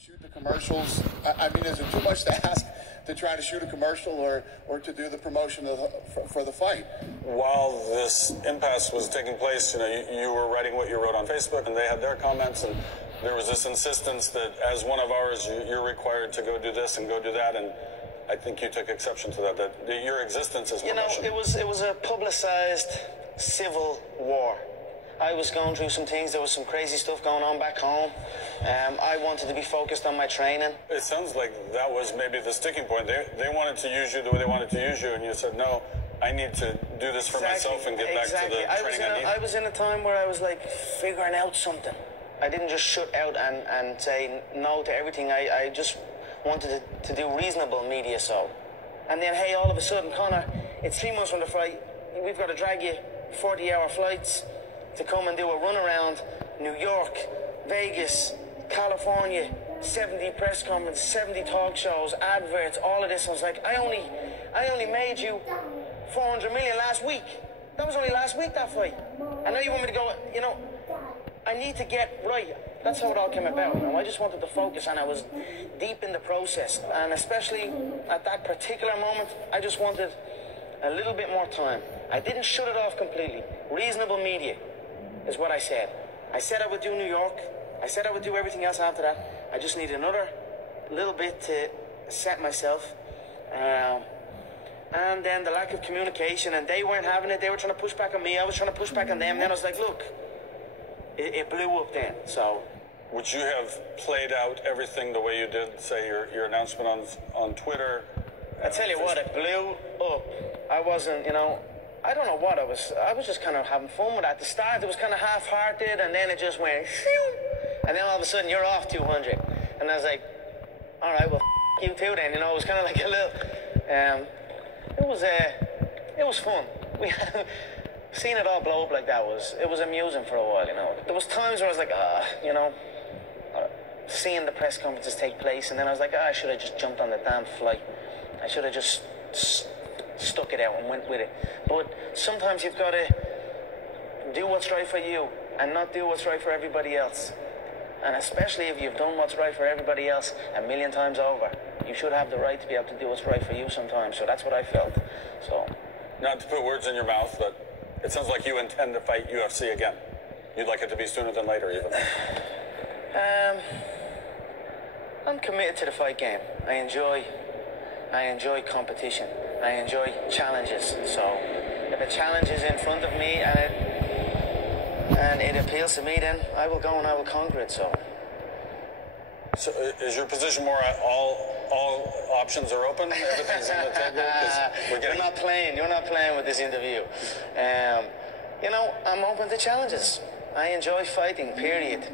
Shoot the commercials. I mean, is it too much to ask to try to shoot a commercial or to do the promotion for the fight? While this impasse was taking place, you were writing what you wrote on Facebook, and they had their comments, and there was this insistence that as one of ours, you're required to go do this and go do that, and I think you took exception to that your existence is promotion. It was a publicized civil war. I was going through some things. There was some crazy stuff going on back home. I wanted to be focused on my training. It sounds like that was maybe the sticking point. They wanted to use you the way they wanted to use you, and you said, no, I need to do this for myself and get back to the training I need. I was in a time where I was like figuring out something. I didn't just shut out and say no to everything. I just wanted to do reasonable media so. And then, hey, all of a sudden, Conor, it's 3 months from the fight. We've got to drag you 40-hour flights to come and do a run around New York, Vegas, California, 70 press conferences, 70 talk shows, adverts, all of this. I was like, I only made you 400 million last week. That was only last week, that fight. And now you want me to go, I need to get right. That's how it all came about. I just wanted to focus, and I was deep in the process. And especially at that particular moment, I just wanted a little bit more time. I didn't shut it off completely. Reasonable media is what I said. I said I would do New York. I said I would do everything else after that. I just need another little bit to set myself. And then the lack of communication, and they weren't having it. They were trying to push back on me. I was trying to push back on them. And then I was like, look, it blew up then. So, would you have played out everything the way you did, say, your announcement on Twitter? I tell you what, it blew up. I wasn't, I don't know what I was just kind of having fun with it. At the start, it was kind of half-hearted, and then it just went, shoo, and then all of a sudden, you're off 200. And I was like, all right, well, you too then. It was kind of like a little, it was fun. Seeing it all blow up like that it was amusing for a while, There was times where I was like, seeing the press conferences take place, and then I was like, I should have just jumped on the damn flight. I should have just stuck it out and went with it. But sometimes you've got to do what's right for you and not do what's right for everybody else. And especially if you've done what's right for everybody else a million times over, you should have the right to be able to do what's right for you sometimes. So that's what I felt. So, not to put words in your mouth, but it sounds like you intend to fight UFC again. You'd like it to be sooner than later, even. I'm committed to the fight game. I enjoy competition. I enjoy challenges. So if a challenge is in front of me and it appeals to me, then I will go and I will conquer it. So is your position more all options are open? Everything's on the table? You're not playing with this interview. I'm open to challenges. I enjoy fighting, period.